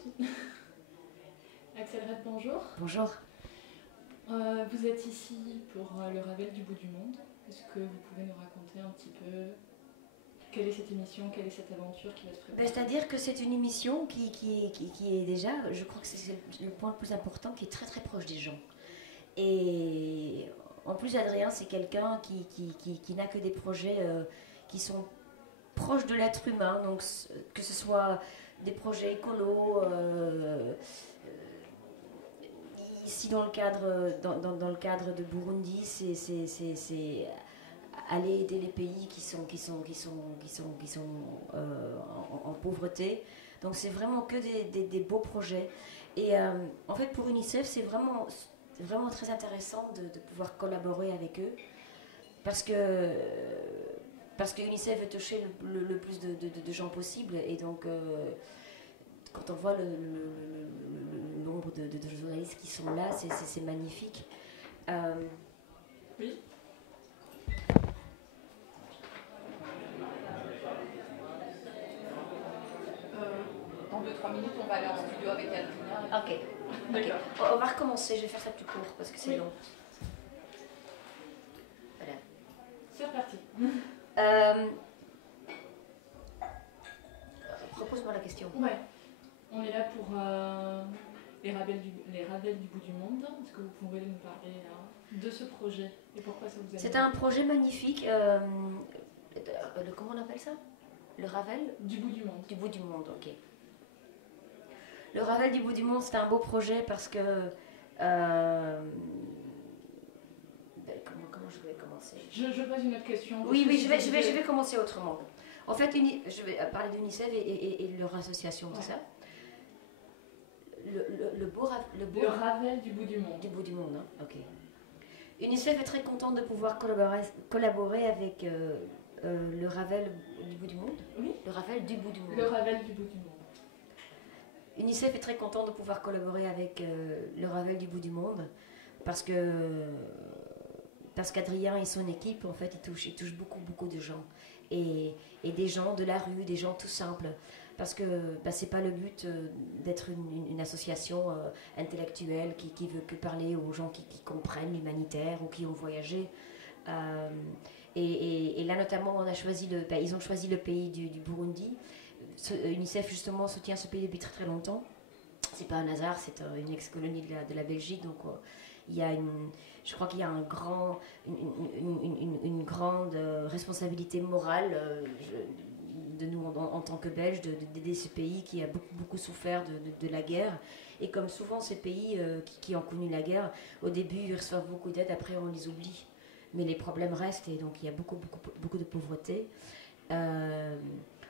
aussi. Axel Red, bonjour. Bonjour. Vous êtes ici pour le Ravel du bout du monde. Est-ce que vous pouvez nous raconter un petit peu quelle est cette émission, quelle est cette aventure qui va se préparer? C'est-à-dire que c'est une émission qui est déjà, je crois que c'est le point le plus important, qui est très très proche des gens. Et en plus, Adrien, c'est quelqu'un qui n'a que des projets qui sont proches de l'être humain, donc que ce soit des projets écolos, ici dans le cadre de Burundi, c'est aller aider les pays qui sont en pauvreté. Donc c'est vraiment que des beaux projets. Et en fait pour UNICEF c'est vraiment très intéressant de pouvoir collaborer avec eux parce que UNICEF veut toucher le plus de gens possible et donc quand on voit le nombre de journalistes qui sont là, c'est magnifique. Oui. Dans 2-3 minutes, on va aller en studio avec Adrien. Ok. On va recommencer, je vais faire ça plus court parce que c'est long. Voilà. C'est reparti. Repose-moi la question. Ouais. On est là pour les Ravels du bout du monde. Est-ce que vous pouvez nous parler de ce projet et pourquoi ça vous a... C'est un projet magnifique. Comment on appelle ça? Le Ravel du bout du monde. Du bout du monde, ok. Le Ravel du bout du monde, c'est un beau projet parce que... comment je vais commencer? Je pose une autre question. Oui, je vais commencer autrement. En fait, je vais parler d'UNICEF et de leur association, ouais. C'est ça? Le Ravel du bout du monde. Du bout du monde, hein? Ok. UNICEF est très contente de pouvoir collaborer avec le Ravel du bout du monde. Oui. Le Ravel du bout du monde. Le Ravel du bout du monde. UNICEF est très content de pouvoir collaborer avec le Ravel du bout du monde parce qu'Adrien et son équipe, en fait, ils touchent beaucoup de gens et des gens de la rue, des gens tout simples. Parce que c'est pas le but d'être une association intellectuelle qui veut que parler aux gens qui comprennent l'humanitaire ou qui ont voyagé. Et là notamment ils ont choisi le pays du Burundi. UNICEF justement soutient ce pays depuis très très longtemps. C'est pas un hasard, c'est une ex-colonie de la Belgique, donc je crois qu'il y a une grande responsabilité morale de nous en tant que Belges d'aider ce pays qui a beaucoup souffert de la guerre. Et comme souvent ces pays qui ont connu la guerre, au début ils reçoivent beaucoup d'aide, après on les oublie. Mais les problèmes restent et donc il y a beaucoup de pauvreté.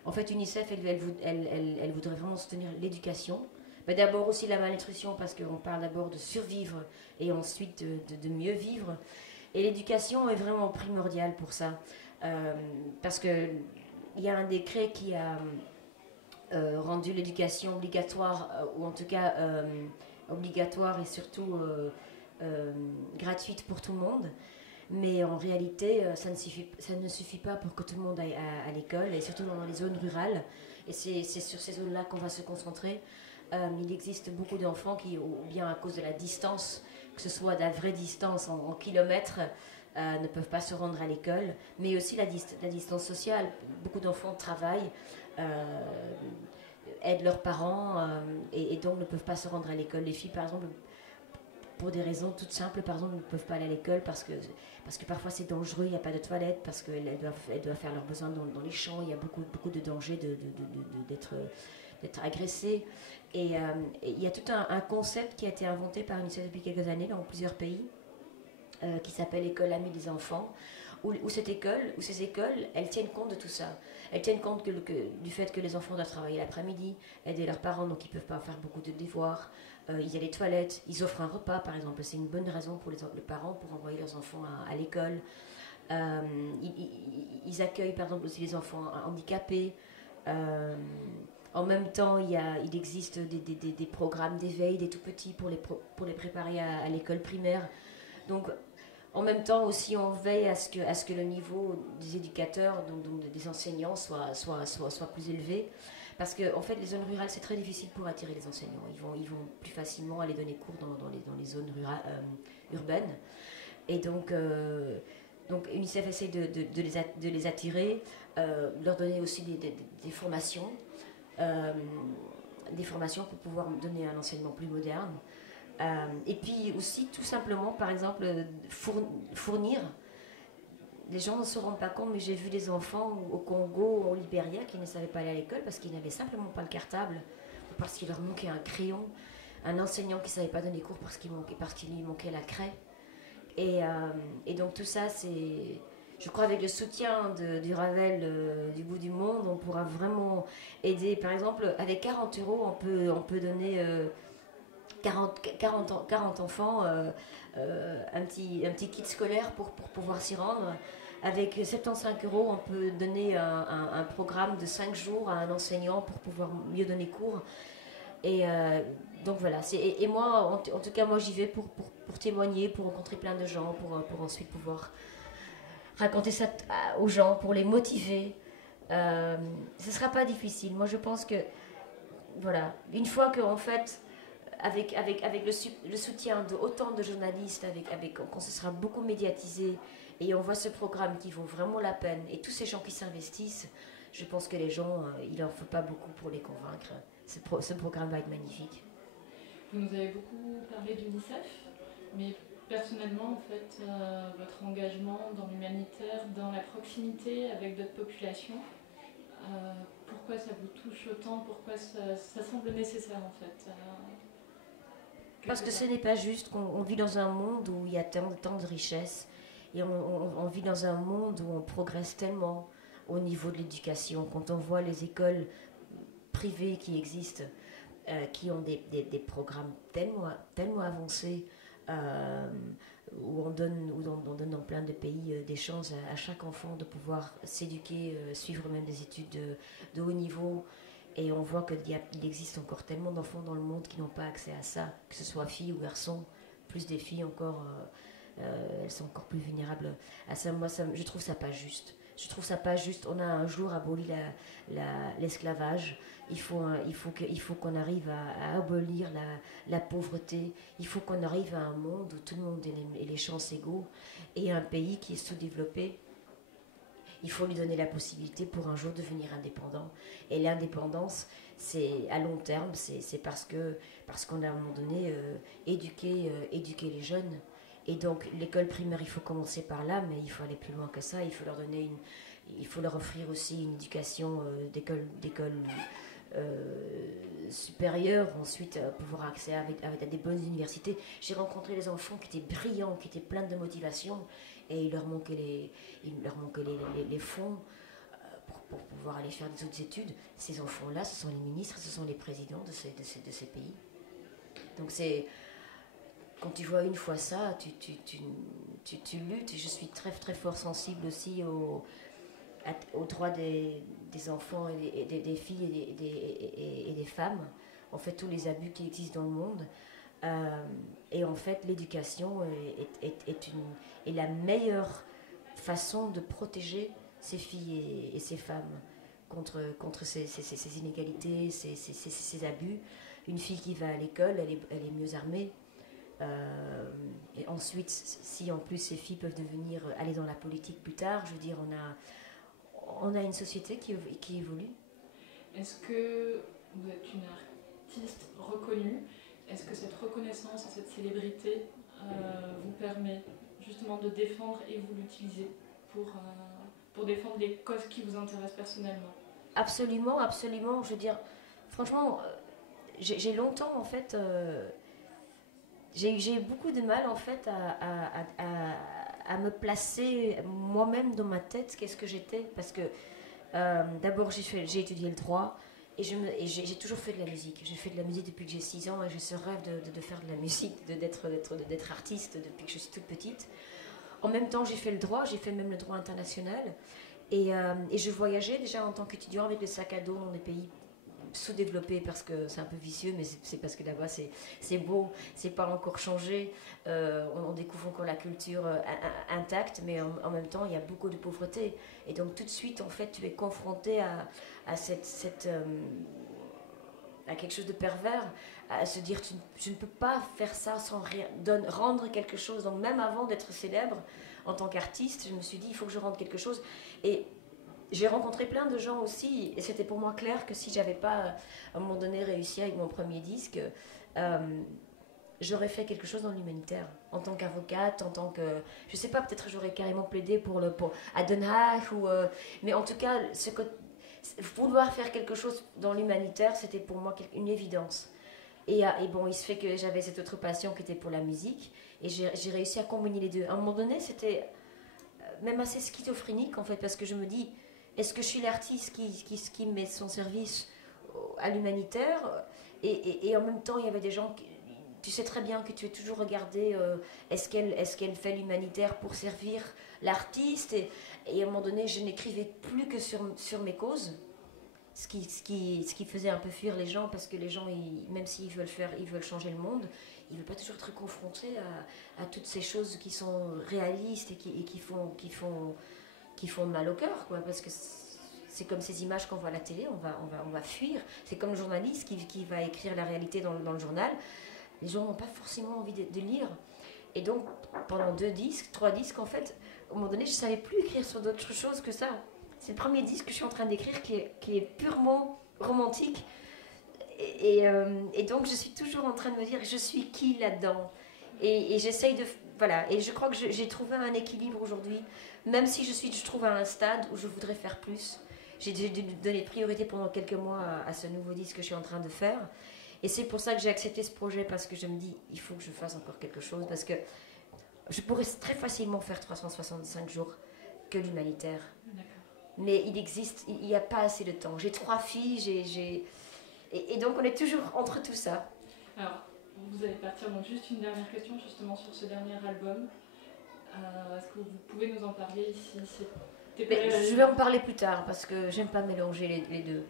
En fait, UNICEF, elle voudrait vraiment soutenir l'éducation. Mais d'abord aussi la malnutrition, parce qu'on parle d'abord de survivre et ensuite de mieux vivre. Et l'éducation est vraiment primordiale pour ça. Parce qu'il y a un décret qui a rendu l'éducation obligatoire, ou en tout cas obligatoire et surtout gratuite pour tout le monde. Mais en réalité, ça ne suffit pas pour que tout le monde aille à l'école, et surtout dans les zones rurales. Et c'est sur ces zones-là qu'on va se concentrer. Il existe beaucoup d'enfants qui, ou bien à cause de la distance, que ce soit de la vraie distance en kilomètres, ne peuvent pas se rendre à l'école. Mais aussi la distance sociale. Beaucoup d'enfants travaillent, aident leurs parents, et donc ne peuvent pas se rendre à l'école. Les filles, par exemple, pour des raisons toutes simples, par exemple, ne peuvent pas aller à l'école parce que parfois c'est dangereux, il n'y a pas de toilettes, parce qu'elles doivent faire leurs besoins dans les champs, il y a beaucoup de dangers d'être agressées. Et il y a tout un concept qui a été inventé par UNICEF depuis quelques années dans plusieurs pays, qui s'appelle École Amie des enfants, où ces écoles, elles tiennent compte de tout ça. Elles tiennent compte du fait que les enfants doivent travailler l'après-midi, aider leurs parents, donc ils ne peuvent pas faire beaucoup de devoirs. Il y a les toilettes, ils offrent un repas par exemple, c'est une bonne raison pour les parents pour envoyer leurs enfants à l'école. Ils accueillent par exemple aussi les enfants handicapés. En même temps, il existe des programmes d'éveil des tout petits pour les préparer à l'école primaire. Donc en même temps aussi on veille à ce que le niveau des éducateurs, donc des enseignants soit plus élevé. Parce que en fait, les zones rurales, c'est très difficile pour attirer les enseignants. Ils vont plus facilement aller donner cours dans les zones urbaines. Et donc UNICEF essaie de les attirer, leur donner aussi des formations. Des formations pour pouvoir donner un enseignement plus moderne. Et puis aussi, tout simplement, par exemple, fournir. Les gens ne se rendent pas compte, mais j'ai vu des enfants au Congo, au Libéria, qui ne savaient pas aller à l'école parce qu'ils n'avaient simplement pas le cartable, ou parce qu'il leur manquait un crayon, un enseignant qui ne savait pas donner cours parce qu'il lui manquait la craie. Et donc tout ça, c'est... Je crois avec le soutien du Ravel du bout du monde, on pourra vraiment aider. Par exemple, avec 40 euros, on peut donner 40 enfants un petit kit scolaire pour pouvoir s'y rendre. Avec 75 euros, on peut donner un programme de 5 jours à un enseignant pour pouvoir mieux donner cours. Et donc voilà, et moi, en tout cas, moi j'y vais pour témoigner, pour rencontrer plein de gens, pour ensuite pouvoir raconter ça aux gens, pour les motiver. Ce ne sera pas difficile. Moi je pense que, voilà, une fois qu'en fait, avec le soutien de autant de journalistes, quand ce sera beaucoup médiatisé, et on voit ce programme qui vaut vraiment la peine, et tous ces gens qui s'investissent, je pense que les gens, il leur faut pas beaucoup pour les convaincre. Ce programme va être magnifique. Vous nous avez beaucoup parlé d'UNICEF, mais personnellement, en fait, votre engagement dans l'humanitaire, dans la proximité avec d'autres populations, pourquoi ça vous touche autant? Pourquoi ça semble nécessaire, en fait Parce que ce n'est pas juste qu'on vit dans un monde où il y a tant de richesses, et on vit dans un monde où on progresse tellement au niveau de l'éducation. Quand on voit les écoles privées qui existent, qui ont des programmes tellement avancés, où on donne dans plein de pays des chances à chaque enfant de pouvoir s'éduquer, suivre même des études de haut niveau. Et on voit qu'il existe encore tellement d'enfants dans le monde qui n'ont pas accès à ça, que ce soit filles ou garçons, plus des filles encore, elles sont encore plus vulnérables à ça. Moi, je trouve ça pas juste. Je trouve ça pas juste. On a un jour aboli l'esclavage. Il faut qu'on arrive à abolir la pauvreté. Il faut qu'on arrive à un monde où tout le monde ait les chances égaux. Et un pays qui est sous-développé, il faut lui donner la possibilité pour un jour devenir indépendant. Et l'indépendance, c'est à long terme, c'est parce qu'on a à un moment donné éduqué les jeunes. Et donc l'école primaire, il faut commencer par là, mais il faut aller plus loin que ça. Il faut leur offrir aussi une éducation d'école supérieure, ensuite pouvoir accéder à des bonnes universités. J'ai rencontré des enfants qui étaient brillants, qui étaient pleins de motivation, et il leur manquait les fonds pour pouvoir aller faire des autres études. Ces enfants-là, ce sont les ministres, ce sont les présidents de ces pays. Donc quand tu vois une fois ça, tu luttes. Et je suis très très fort sensible aussi aux droits des enfants et des filles et des femmes. En fait, tous les abus qui existent dans le monde. Et en fait, l'éducation est la meilleure façon de protéger ces filles et ces femmes contre ces inégalités, ces abus. Une fille qui va à l'école, elle est mieux armée. Et ensuite, si en plus ces filles peuvent aller dans la politique plus tard, je veux dire, on a une société qui évolue. Est-ce que vous êtes une artiste reconnue? Est-ce que cette reconnaissance et cette célébrité vous permet justement de défendre, et vous l'utilisez pour défendre les causes qui vous intéressent personnellement? Absolument, absolument. Je veux dire, franchement, j'ai longtemps en fait... J'ai beaucoup de mal en fait à me placer moi-même dans ma tête qu'est-ce que j'étais, parce que d'abord j'ai étudié le droit et j'ai toujours fait de la musique. J'ai fait de la musique depuis que j'ai 6 ans et j'ai ce rêve de faire de la musique, d'être artiste depuis que je suis toute petite. En même temps, j'ai fait le droit, j'ai fait même le droit international et je voyageais déjà en tant qu'étudiant avec le sac à dos dans des pays sous-développé parce que c'est un peu vicieux, mais c'est parce que là-bas c'est beau, c'est pas encore changé. On découvre encore la culture intacte, mais en même temps il y a beaucoup de pauvreté. Et donc tout de suite, en fait, tu es confronté à quelque chose de pervers, à se dire je ne peux pas faire ça sans rien, rendre quelque chose. Donc même avant d'être célèbre en tant qu'artiste, je me suis dit il faut que je rende quelque chose. Et j'ai rencontré plein de gens aussi, et c'était pour moi clair que si j'avais pas à un moment donné réussi avec mon premier disque, j'aurais fait quelque chose dans l'humanitaire, en tant qu'avocate, en tant que, je sais pas, peut-être j'aurais carrément plaidé pour à Den Haag, mais en tout cas, vouloir faire quelque chose dans l'humanitaire, c'était pour moi une évidence. Et bon, il se fait que j'avais cette autre passion qui était pour la musique, et j'ai réussi à combiner les deux. À un moment donné, c'était même assez schizophrénique en fait, parce que je me dis, est-ce que je suis l'artiste qui met son service à l'humanitaire, et en même temps, il y avait des gens tu sais très bien que tu es toujours regardé, est-ce qu'elle fait l'humanitaire pour servir l'artiste, et à un moment donné, je n'écrivais plus que sur mes causes, ce qui faisait un peu fuir les gens, parce que les gens, même s'ils veulent changer le monde, ils ne veulent pas toujours être confrontés à toutes ces choses qui sont réalistes et qui font mal au cœur, quoi, parce que c'est comme ces images qu'on voit à la télé, on va fuir. C'est comme le journaliste qui va écrire la réalité dans le journal. Les gens n'ont pas forcément envie de lire. Et donc, pendant 3 disques, en fait, à un moment donné, je ne savais plus écrire sur d'autres choses que ça. C'est le premier disque que je suis en train d'écrire qui est purement romantique. Et donc, je suis toujours en train de me dire, je suis qui là-dedans? Et j'essaye de... Voilà, et je crois que j'ai trouvé un équilibre aujourd'hui, même si je trouve à un stade où je voudrais faire plus. J'ai dû donner priorité pendant quelques mois à ce nouveau disque que je suis en train de faire. Et c'est pour ça que j'ai accepté ce projet, parce que je me dis, il faut que je fasse encore quelque chose, parce que je pourrais très facilement faire 365 jours que l'humanitaire. Mais il n'y a pas assez de temps. J'ai 3 filles, et donc on est toujours entre tout ça. Alors, vous allez partir, donc juste une dernière question justement sur ce dernier album. Est-ce que vous pouvez nous en parler ici? Je vais en parler plus tard, parce que j'aime pas mélanger les deux.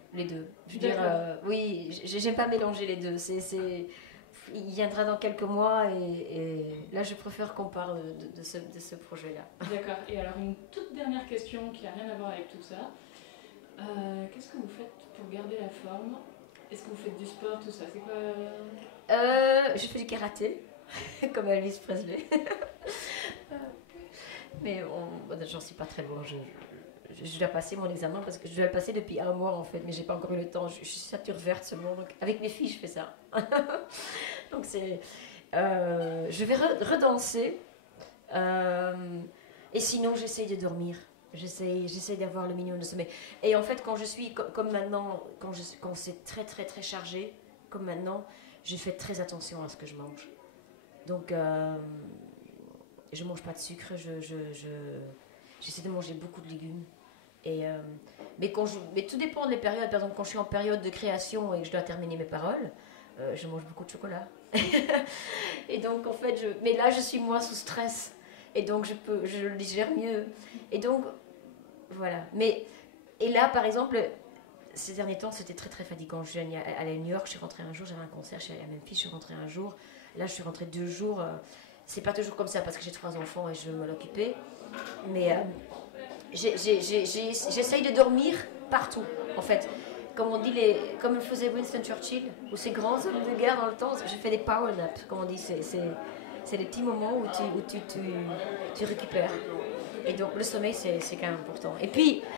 Je veux dire, oui, j'aime pas mélanger les deux. Il viendra dans quelques mois, et là je préfère qu'on parle de ce projet-là. D'accord. Et alors une toute dernière question qui n'a rien à voir avec tout ça. Qu'est-ce que vous faites pour garder la forme? Est-ce que vous faites du sport, tout ça? C'est quoi Je fais du karaté, comme Elvis Presley. Mais j'en suis pas très loin. Je dois passer mon examen, parce que je dois le passer depuis 1 mois en fait, mais j'ai pas encore eu le temps. Je suis ceinture verte seulement, donc avec mes filles je fais ça. Donc je vais redanser, et sinon j'essaye de dormir. J'essaye d'avoir le minimum de sommeil. Et en fait, quand je suis comme maintenant, quand c'est très très très chargé, comme maintenant, je fais très attention à ce que je mange. Donc je mange pas de sucre, j'essaie de manger beaucoup de légumes. Mais tout dépend des périodes. Par exemple, quand je suis en période de création et que je dois terminer mes paroles, je mange beaucoup de chocolat. Et donc en fait, mais là je suis moins sous stress, et donc je le digère mieux. Et donc voilà. Et là par exemple, ces derniers temps c'était très très fatigant. Je suis allée à New York, je suis rentrée un jour, j'avais un concert, je suis allée à Memphis, je suis rentrée un jour. Là je suis rentrée 2 jours. C'est pas toujours comme ça, parce que j'ai 3 enfants et je veux m'en occuper. Mais j'essaye de dormir partout, en fait. Comme le faisait Winston Churchill, ou ces grands hommes de guerre dans le temps, je fais des power naps, comme on dit. C'est des petits moments où tu récupères. Et donc le sommeil, c'est quand même important. Et puis,